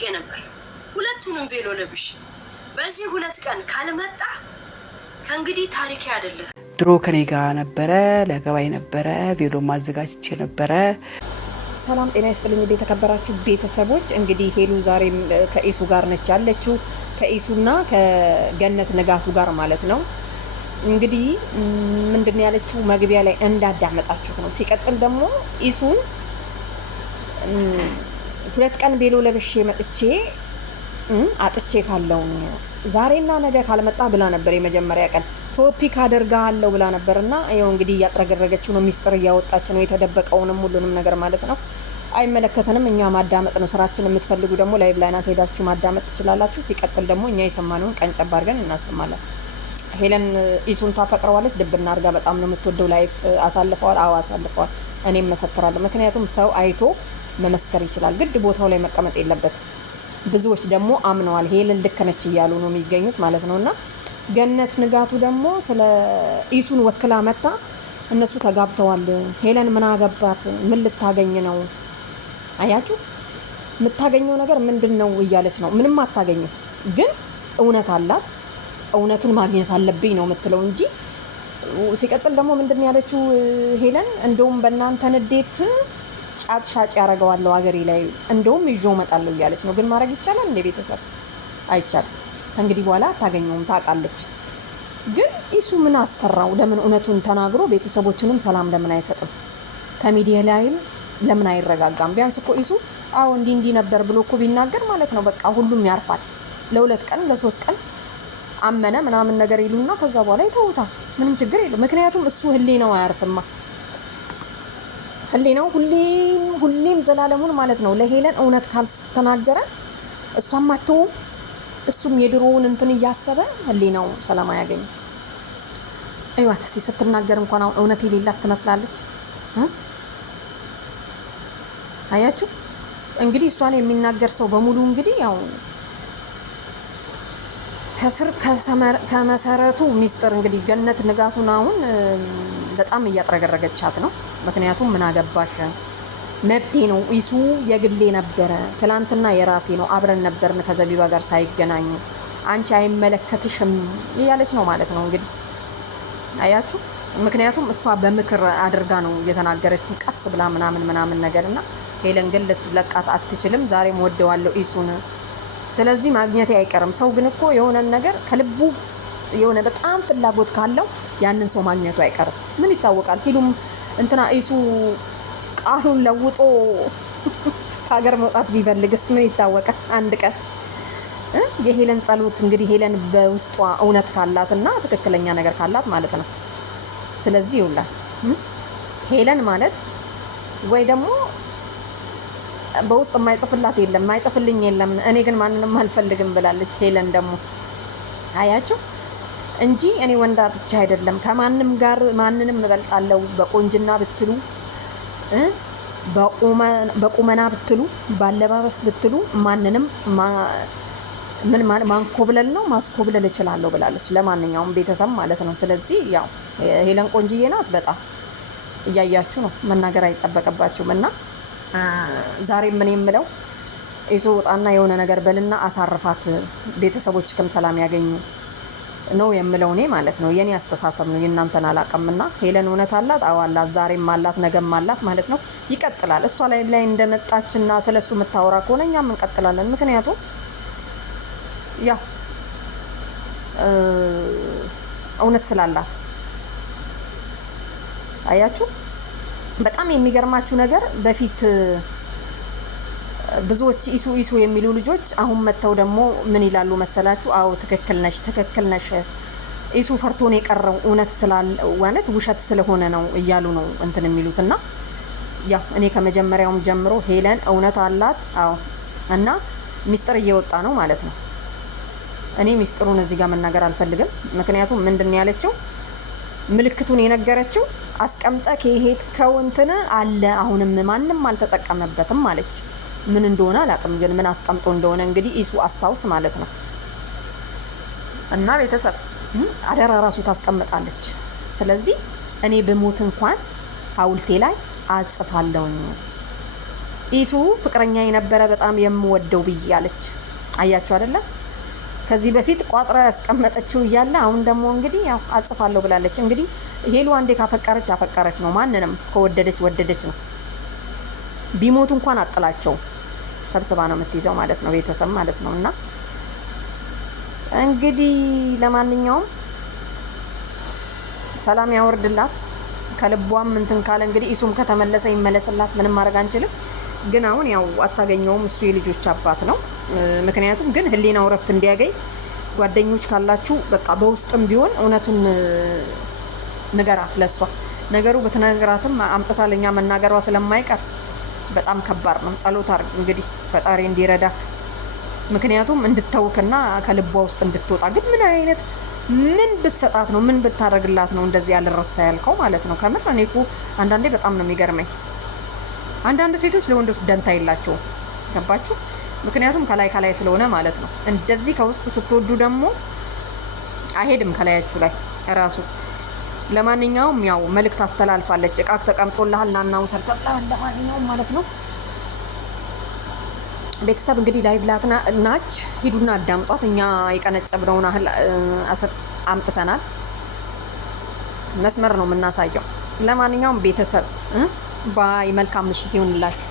ጠብቄ ነበር። ሁለቱንም ቬሎ ለብሽ በዚህ 2 ቀን ካልመጣ ከእንግዲህ ታሪክ አይደለም። ድሮ ከኔ ጋር ነበረ ለገባይ ነበረ ቬሎ ማዘጋጅቼ ነበረ። ሰላም ጤና ይስጥልኝ የተከበራችሁ ቤተሰቦች። እንግዲህ ሄሉ ዛሬም ከኢሱ ጋር ነች ያለችው፣ ከኢሱና ከገነት ንጋቱ ጋር ማለት ነው። እንግዲህ ምንድነው ያለችው መግቢያ ላይ እንዳዳመጣችሁት ነው። ሲቀጥል ደግሞ ኢሱን 2 ቀን ቬሎ ለብሼ መጥቼ አጥቼ ካለው ዛሬና ነገ ካልመጣ ብላ ነበር። የመጀመሪያ ቀን ቶፒክ አደርጋለሁ ብላ ነበርና ይሄው እንግዲህ እያጥረገረገችው ነው፣ ሚስጥር እያወጣች ነው፣ የተደበቀውንም ሁሉንም ነገር ማለት ነው። አይመለከተንም፣ እኛ ማዳመጥ ነው ስራችን። የምትፈልጉ ደግሞ ላይቭ ላይ ናት ሄዳችሁ ማዳመጥ ትችላላችሁ። ሲቀጥል ደግሞ እኛ የሰማነውን ቀንጨብ አድርገን እናሰማለን። ሄለን ኢሱን ታፈቅረዋለች፣ ድብና አድርጋ በጣም ነው የምትወደው። ላይቭ አሳልፈዋል። አዎ አሳልፈዋል። እኔም መሰክራለሁ። ምክንያቱም ሰው አይቶ መመስከር ይችላል፣ ግድ ቦታው ላይ መቀመጥ የለበትም። ብዙዎች ደግሞ አምነዋል፣ ሄለን ልክ ነች እያሉ ነው የሚገኙት ማለት ነውና ገነት ንጋቱ ደግሞ ስለ ኢሱን ወክላ መጣ። እነሱ ተጋብተዋል፣ ሄለን ምን አገባት? ምን ልታገኝ ነው? አያችሁ የምታገኘው ነገር ምንድነው እያለች ነው። ምንም አታገኝም፣ ግን እውነት አላት። እውነቱን ማግኘት አለብኝ ነው የምትለው እንጂ። ሲቀጥል ደግሞ ምንድን ያለችው ሄለን እንደውም በእናንተ ንዴት ጫት ሻጭ ያደርገዋለሁ ሀገሬ ላይ እንደውም ይዤው እመጣለሁ እያለች ነው። ግን ማድረግ ይቻላል እንደ ቤተሰብ? አይቻልም። ከእንግዲህ በኋላ አታገኘውም፣ ታውቃለች። ግን ኢሱ ምን አስፈራው? ለምን እውነቱን ተናግሮ ቤተሰቦቹንም ሰላም ለምን አይሰጥም? ከሚዲያ ላይም ለምን አይረጋጋም? ቢያንስ እኮ ኢሱ አዎ እንዲህ ነበር ብሎ እኮ ቢናገር ማለት ነው በቃ ሁሉም ያርፋል። ለ2 ቀን ለ3 ቀን አመነ ምናምን ነገር ይሉና ከዛ በኋላ ይተውታል። ምንም ችግር የለው። ምክንያቱም እሱ ህሊናው አያርፍማ። ህሊናው ሁሌም ዘላለሙን ማለት ነው ለሄለን እውነት ካልተናገረ እሷም አትተውም፣ እሱም የድሮውን እንትን እያሰበ ህሊናው ሰላም አያገኝም። አይዋት እስቲ ስትናገር እንኳን አሁን እውነት የሌላት ትመስላለች። አያችሁ እንግዲህ እሷን የሚናገር ሰው በሙሉ እንግዲህ ያው ከስር ከመሰረቱ ሚስጥር እንግዲህ ገነት ንጋቱን አሁን በጣም እያጥረገረገቻት ነው። ምክንያቱም ምን አገባሽ መብቴ ነው፣ ኢሱ የግሌ ነበረ፣ ትላንትና የራሴ ነው፣ አብረን ነበርን ከዘቢባ ጋር ሳይገናኙ፣ አንቺ አይመለከትሽም እያለች ነው ማለት ነው እንግዲህ አያችሁ። ምክንያቱም እሷ በምክር አድርጋ ነው እየተናገረችው ቀስ ብላ ምናምን ነገርና ሄለን ግን ልትለቃት አትችልም። ዛሬም ወደዋለሁ ኢሱን፣ ስለዚህ ማግኘቴ አይቀርም። ሰው ግን እኮ የሆነን ነገር ከልቡ የሆነ በጣም ፍላጎት ካለው ያንን ሰው ማግኘቱ አይቀርም። ምን ይታወቃል? ሂሉም እንትና ኢሱ ቃሉን ለውጦ ከሀገር መውጣት ቢፈልግስ ምን ይታወቃል? አንድ ቀን የሄለን ጸሎት እንግዲህ ሄለን በውስጧ እውነት ካላትና ትክክለኛ ነገር ካላት ማለት ነው። ስለዚህ ይውላችሁ ሄለን ማለት ወይ ደግሞ በውስጥ የማይጽፍላት የለም፣ የማይጽፍልኝ የለም፣ እኔ ግን ማንንም አልፈልግም ብላለች። ሄለን ደግሞ አያችሁ እንጂ እኔ ወንድ አጥቼ አይደለም፣ ከማንም ጋር ማንንም እበልጣለሁ። በቆንጅና ብትሉ፣ በቁመና ብትሉ፣ ባለባበስ ብትሉ ማንንም ምን ማንኮብለል ነው ማስኮብለል እችላለሁ ብላለች። ለማንኛውም ቤተሰብ ማለት ነው። ስለዚህ ያው ሄለን ቆንጅዬ ናት በጣም እያያችሁ ነው፣ መናገር አይጠበቅባችሁም። እና ዛሬ ምን የምለው ኢሱ ወጣና የሆነ ነገር በልና አሳርፋት፣ ቤተሰቦችም ሰላም ያገኙ ነው የምለው እኔ ማለት ነው። የኔ አስተሳሰብ ነው፣ የእናንተን አላውቅምና ሄለን እውነት አላት። አዎ አላት፣ ዛሬም አላት፣ ነገም አላት ማለት ነው። ይቀጥላል። እሷ ላይ እንደመጣችና ስለሱ የምታወራ ከሆነ እኛም እንቀጥላለን። ምክንያቱም ያው እውነት ስላላት አያችሁ። በጣም የሚገርማችሁ ነገር በፊት ብዙዎች ኢሱ የሚሉ ልጆች አሁን መተው ደግሞ ምን ይላሉ መሰላችሁ? አዎ ትክክል ነሽ፣ ኢሱ ፈርቶን የቀረው እውነት ማለት ውሸት ስለሆነ ነው እያሉ ነው እንትን የሚሉትና ያው እኔ ከመጀመሪያውም ጀምሮ ሄለን እውነት አላት። አዎ እና ሚስጥር እየወጣ ነው ማለት ነው። እኔ ሚስጥሩን እዚህ ጋር መናገር አልፈልግም። ምክንያቱም ምንድን ያለችው ምልክቱን የነገረችው አስቀምጠ ከሄድከው እንትን አለ አሁንም ማንም አልተጠቀመበትም አለች። ምን እንደሆነ አላውቅም፣ ግን ምን አስቀምጦ እንደሆነ እንግዲህ ኢሱ አስታውስ ማለት ነው። እና ቤተሰብ አደራ ራሱ ታስቀምጣለች። ስለዚህ እኔ በሞት እንኳን ሐውልቴ ላይ አጽፋለሁ። ኢሱ ፍቅረኛ የነበረ በጣም የምወደው ብያለች። አያችሁ አይደለ? ከዚህ በፊት ቋጥራ ያስቀመጠችው እያለ አሁን ደግሞ እንግዲህ ያው አጽፋለሁ ብላለች። እንግዲህ ሄሉ አንዴ ካፈቀረች አፈቀረች ነው። ማንንም ከወደደች ወደደች ነው። ቢሞቱ እንኳን አጥላቸው ሰብስባ ነው የምትይዘው ማለት ነው፣ ቤተሰብ ማለት ነው። እና እንግዲህ ለማንኛውም ሰላም ያወርድላት ከልቧም እንትን ካለ እንግዲህ ኢሱም ከተመለሰ ይመለስላት። ምንም ማድረግ አንችልም። ግን አሁን ያው አታገኘውም። እሱ የልጆች አባት ነው። ምክንያቱም ግን ህሊናው ረፍት እንዲያገኝ ጓደኞች ካላችሁ በቃ በውስጥም ቢሆን እውነቱን ንገራት ለሷ። ነገሩ በተነገራትም አምጥታ ለኛ መናገሯ ስለማይቀር በጣም ከባድ ነው። ጸሎት አድርግ እንግዲህ ፈጣሪ እንዲረዳ። ምክንያቱም እንድትተውክና ከልቧ ውስጥ እንድትወጣ። ግን ምን አይነት ምን ብትሰጣት ነው ምን ብታደርግላት ነው እንደዚህ ያልረሳ ያልከው ማለት ነው? ከምር እኔ እኮ አንዳንዴ በጣም ነው የሚገርመኝ። አንዳንድ ሴቶች ለወንዶች ደንታ የላቸውም። ገባችሁ? ምክንያቱም ከላይ ስለሆነ ማለት ነው። እንደዚህ ከውስጥ ስትወዱ ደግሞ አይሄድም ከላያችሁ ላይ ራሱ። ለማንኛውም ያው መልእክት አስተላልፋለች። እቃ ተቀምጦልሃል ናና ውሰድ ተብለሃል። ለማንኛውም ማለት ነው ቤተሰብ እንግዲህ ላይቭ ናች፣ ሂዱና አዳምጧት። እኛ የቀነጨብነውን ያህል አምጥተናል። መስመር ነው የምናሳየው። ለማንኛውም ቤተሰብ ባይ መልካም ምሽት ይሁንላችሁ።